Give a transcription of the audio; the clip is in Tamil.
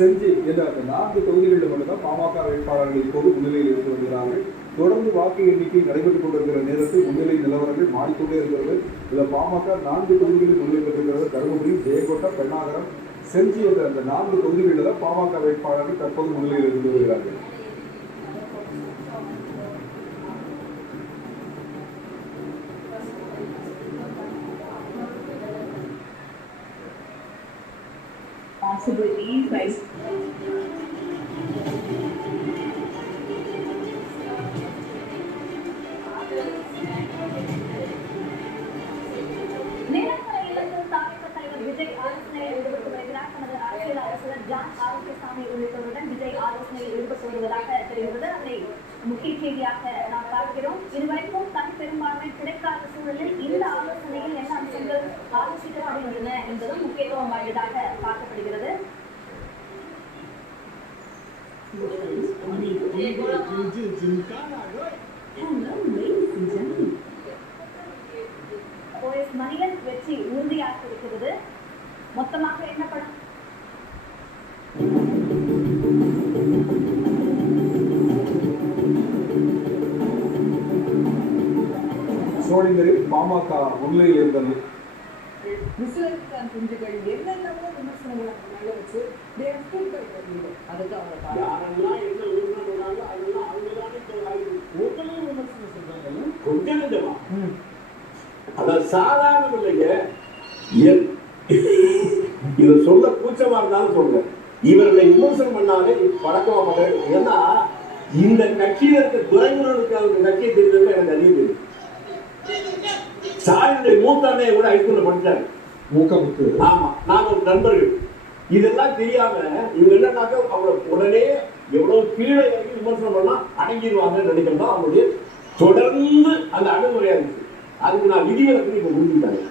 செஞ்சி என்ற அந்த 4 தொகுதிகளில் மட்டும்தான் பாமக வேட்பாளர்கள் இப்போது முன்னிலையில் இருந்து வருகிறார்கள். தொடர்ந்து வாக்கு எண்ணிக்கை நடைபெற்றுக் கொண்டிருக்கிற நேரத்தில் முன்னிலை நிலவரங்கள் மாறிக்கொண்டே இருக்கிறது. இதில் பாமக 4 தொகுதிகளில் முன்னிலை பெற்றிருக்கிறது. தருமபுரி, ஜெயங்கொண்டம், பெண்ணாகரம், செஞ்சி என்ற அந்த 4 தொகுதிகளில் தான் பாமக வேட்பாளர்கள் தற்போது முன்னிலையில் இருந்து வருகிறார்கள். Possibilities like விஜய் ஆலோசனையில் ஈடுபட்டு வருகிறார். தனது அரசியல் ஆலோசகர் ஜான் ஆரோக்கியசாமி உள்ளிட்டவருடன் விஜய் ஆலோசனையில் ஈடுபட்டு வருவதாக தெரிகிறது. அதை முக்கிய செய்தியாக நாம் பார்க்கிறோம். இதுவரைக்கும் தனி பெரும்பான்மை கிடைக்காத சூழலில் இந்த ஆலோசனையில் என்ன அம்சங்கள் ஆலோசிக்கப்படுகின்றன என்பதும் முக்கியத்துவம் வாய்ந்ததாக பார்க்கப்படுகிறது. OS மணியன் வெற்றி உறுதியாக இருக்கிறது. மொத்தமாக என்ன படம் சோழிங்கரில் பாமக முன்னிலையில் இருந்தது. குஞ்சுகள் என்னென்னவோ விமர்சனங்களை வச்சு அதுக்கு அவங்க சாதாரண இல்லைங்க. இவர் சொல்ல கூச்சமா இருந்தாலும் சொல்ல இவர்களை விமர்சனம் பண்ணாலே பழக்கமா பண்ண. ஏன்னா இந்த கட்சியில இருக்க துறைமுறைகளுக்கு அவங்க கட்சியை தெரிஞ்சது எனக்கு அதிகம் தெரியும். சாரியுடைய மூத்த அண்ணையை கூட ஹைஸ்கூல்ல படிச்சாரு. ஆமா, நாங்க ஒரு நண்பர்கள். இதெல்லாம் தெரியாம இவங்க என்னன்னாக்க அவங்கள உடனே எவ்வளவு கீழே வரைக்கும் விமர்சனம் பண்ணா அடங்கிடுவாங்கன்னு நினைக்கிறதா அவங்களுடைய தொடர்ந்து அந்த அணுகுமுறையா இருந்துச்சு. அதுக்கு நான் விதிவிலக்கு இப்ப புரிஞ்சுட்டாங்க.